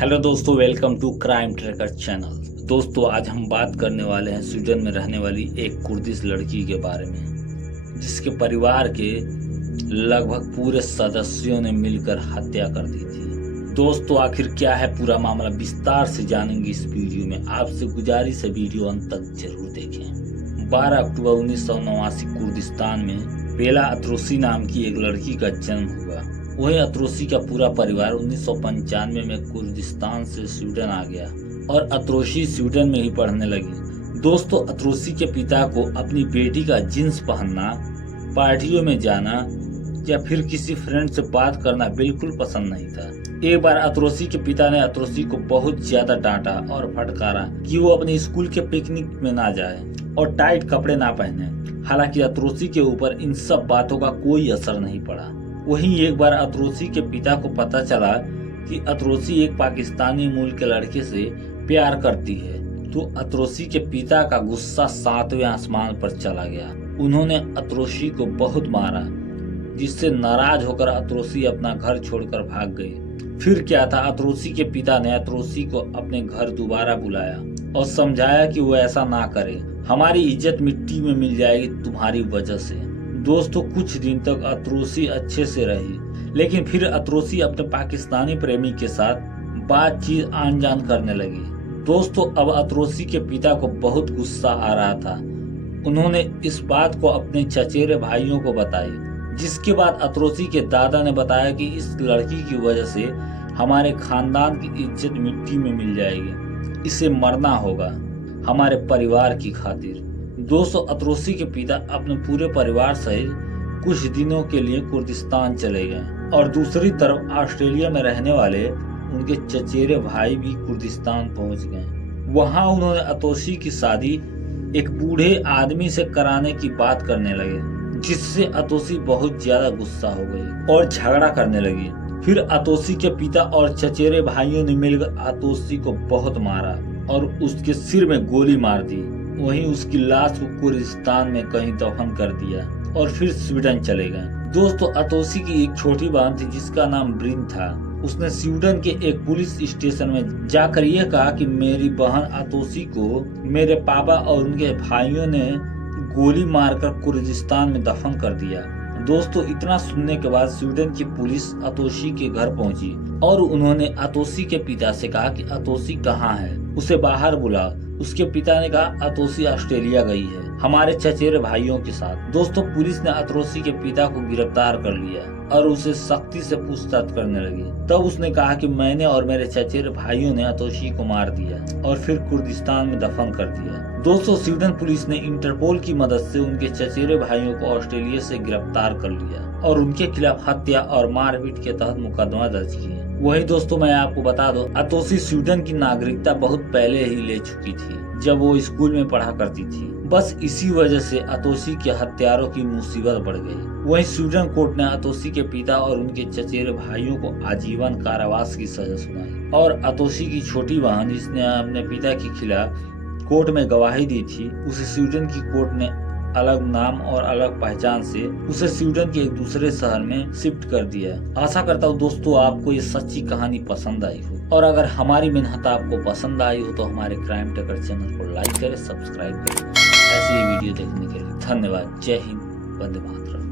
Hello दोस्तों, welcome to crime tracker channel. दोस्तों, आज हम बात करने वाले हैं स्वीडन में रहने वाली एक कुर्दिश लड़की के बारे में, जिसके परिवार के लगभग पूरे सदस्यों ने मिलकर हत्या कर दी थी। दोस्तों, आखिर क्या है पूरा मामला, विस्तार से जानेंगे इस वीडियो में। आपसे गुजारिश है वीडियो अंत तक जरूर देखें। 12 अक्टूबर 1989 कुर्दिस्तान में बेला अत्रोसी नाम की एक लड़की का जन्म हुआ। वही अत्रोसी का पूरा परिवार 1995 में कुर्दिस्तान से स्वीडन आ गया और अत्रोसी स्वीडन में ही पढ़ने लगी। दोस्तों, अत्रोसी के पिता को अपनी बेटी का जींस पहनना, पार्टियों में जाना या फिर किसी फ्रेंड से बात करना बिल्कुल पसंद नहीं था। एक बार अत्रोसी के पिता ने अत्रोसी को बहुत ज्यादा डांटा और फटकारा कि वो अपने स्कूल के पिकनिक में ना जाए और टाइट कपड़े ना पहने। हालांकि अत्रोसी के ऊपर इन सब बातों का कोई असर नहीं पड़ा। वहीं एक बार अत्रोसी के पिता को पता चला कि अत्रोसी एक पाकिस्तानी मूल के लड़के से प्यार करती है, तो अत्रोसी के पिता का गुस्सा 7वें आसमान पर चला गया। उन्होंने अत्रोसी को बहुत मारा, जिससे नाराज होकर अत्रोसी अपना घर छोड़कर भाग गई। फिर क्या था, अत्रोसी के पिता ने अत्रोसी को अपने घर दोबारा बुलाया और समझाया कि वो ऐसा ना करे, हमारी इज्जत मिट्टी में मिल जाएगी तुम्हारी वजह से। दोस्तों, कुछ दिन तक अत्रोसी अच्छे से रही, लेकिन फिर अत्रोसी अपने पाकिस्तानी प्रेमी के साथ बातचीत आन जान करने लगी। दोस्तों, अब अत्रोसी के पिता को बहुत गुस्सा आ रहा था। उन्होंने इस बात को अपने चचेरे भाइयों को बताई, जिसके बाद अत्रोसी के दादा ने बताया कि इस लड़की की वजह से हमारे खानदान की इज्जत मिट्टी में मिल जाएगी, इसे मरना होगा हमारे परिवार की खातिर। दोस्तों, अत्रोसी के पिता अपने पूरे परिवार सहित कुछ दिनों के लिए कुर्दिस्तान चले गए और दूसरी तरफ ऑस्ट्रेलिया में रहने वाले उनके चचेरे भाई भी कुर्दिस्तान पहुंच गए। वहां उन्होंने अत्रोसी की शादी एक बूढ़े आदमी से कराने की बात करने लगे, जिससे अत्रोसी बहुत ज्यादा गुस्सा हो गई और झगड़ा करने लगी। फिर अत्रोसी के पिता और चचेरे भाइयों ने मिलकर अत्रोसी को बहुत मारा और उसके सिर में गोली मार दी। वहीं उसकी लाश को कुर्दिस्तान में कहीं दफन कर दिया और फिर स्वीडन चले गए। दोस्तों, अत्रोसी की एक छोटी बहन थी जिसका नाम ब्रिन था। उसने स्वीडन के एक पुलिस स्टेशन में जाकर यह कहा कि मेरी बहन अत्रोसी को मेरे पापा और उनके भाइयों ने गोली मारकर कुर्दिस्तान में दफन कर दिया। दोस्तों, इतना सुनने के बाद स्वीडन की पुलिस अत्रोसी के घर पहुंची और उन्होंने अत्रोसी के पिता से कहा कि अत्रोसी कहाँ है, उसे बाहर बुलाओ। उसके पिता ने कहा अत्रोसी ऑस्ट्रेलिया गई है हमारे चचेरे भाइयों के साथ। दोस्तों, पुलिस ने अत्रोसी के पिता को गिरफ्तार कर लिया और उसे सख्ती से पूछताछ करने लगी। तब उसने कहा कि मैंने और मेरे चचेरे भाइयों ने अत्रोसी को मार दिया और फिर कुर्दिस्तान में दफन कर दिया। दोस्तों, स्वीडन पुलिस ने इंटरपोल की मदद से उनके चचेरे भाइयों को ऑस्ट्रेलिया से गिरफ्तार कर लिया और उनके खिलाफ हत्या और मारपीट के तहत मुकदमा दर्ज किए। वही दोस्तों, मैं आपको बता दूं, अत्रोसी स्वीडन की नागरिकता बहुत पहले ही ले चुकी थी जब वो स्कूल में पढ़ा करती थी। बस इसी वजह से अत्रोसी के हत्यारों की मुसीबत बढ़ गई। वहीं स्वीडन कोर्ट ने अत्रोसी के पिता और उनके चचेरे भाइयों को आजीवन कारावास की सजा सुनाई और अत्रोसी की छोटी बहन, जिसने अपने पिता के खिलाफ कोर्ट में गवाही दी थी, उसे स्वीडन की कोर्ट ने अलग नाम और अलग पहचान से उसे स्वीडन के एक दूसरे शहर में शिफ्ट कर दिया। आशा करता हूँ दोस्तों आपको ये सच्ची कहानी पसंद आई हो, और अगर हमारी मेहनत आपको पसंद आई हो तो हमारे क्राइम ट्रैकर चैनल को लाइक करें, सब्सक्राइब करें। ऐसी ही वीडियो देखने के लिए धन्यवाद। जय हिंद, वंदे मातरम।